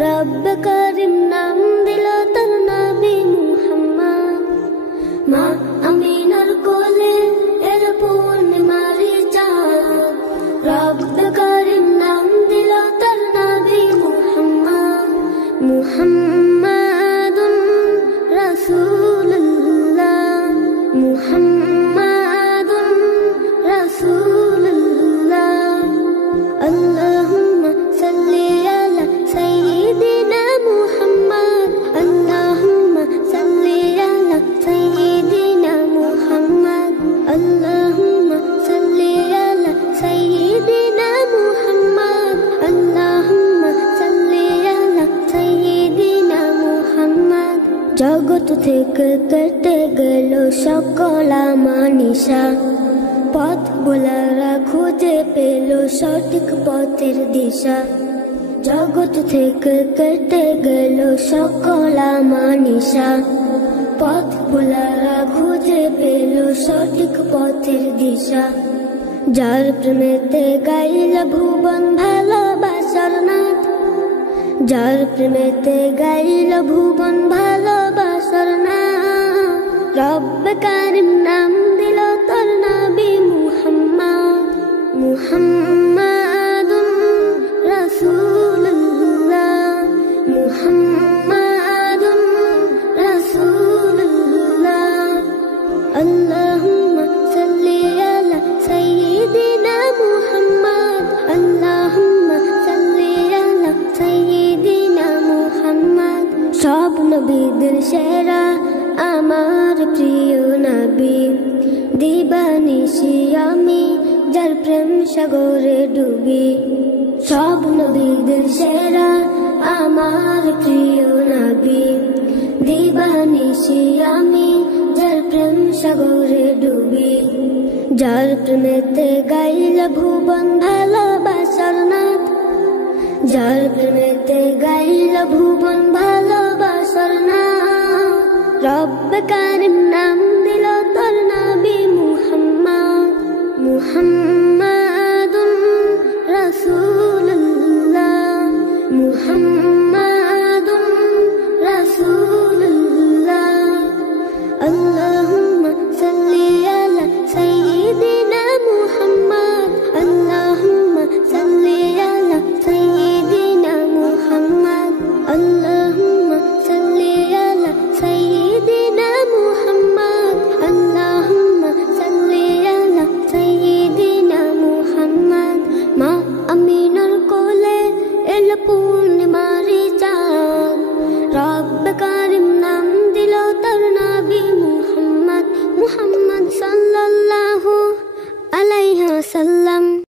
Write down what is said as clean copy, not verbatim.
रब करीम नाम दिल तर नबी मुहम्मद माँ अमीनर कोले एर पूर्णिमारी चाँद रब करीम नाम दिल तर नबी मुहम्मद मुहम्मदुन रसूलुल्लाह मुहम्मदुन रसूलुल्लाह अल्लाहुम्मा सल्ली अला सय्यिदिना मुहम्मद अल्लाहुम्मा सल्ली अला सय्यिदिना मुहम्मद अल्लाहुम्मा सल्ली अला सय्यिदिना मुहम्मद अल्लाहुम्मा सल्ली अला सय्यिदिना मुहम्मद जगत থেকে কেটে গেল সকল মানিসা পথ ভোলারা খুঁজে পেল সঠিক পথের দিশা জগৎ থেকে কেটে গেল সকল মানিসা পথ ভোলারা খুঁজে পেল সঠিক পথের দিশা যার প্রেমেতে গাইল ভুবন ভালোবাসার নাথ যার প্রেমেতে গাইল ভুবন ভালোবাসার নাথ রব কারিম নাম দিল তোর নবী মুহাম্মদ মুহাম্মাদুন রাসূলুল্লাহ মুহাম্মাদুন রাসূলুল্লাহ আল্লাহুম্মা সাল্লি আলা সাইয়্যিদিনা মুহাম্মদ আল্লাহুম্মা সাল্লি আলা সাইয়্যিদিনা মুহাম্মদ সব নবীদের সেরা আমার প্রিয় নবী দিবানিশি আমি যার প্রেম সাগরে ডুবি সব নবীদের সেরা আমার প্রিয় নবী দিবানিশি আমি যার প্রেম সাগরে ডুবি যার প্রেমেতে গাইল ভুবন ভালোবাসার নাথ যার প্রেমেতে গাইল ভুবন ভালোবাসার নাথ রব কারিম নাম দিল তোর নবী মুহাম্মদ মুহাম্মদ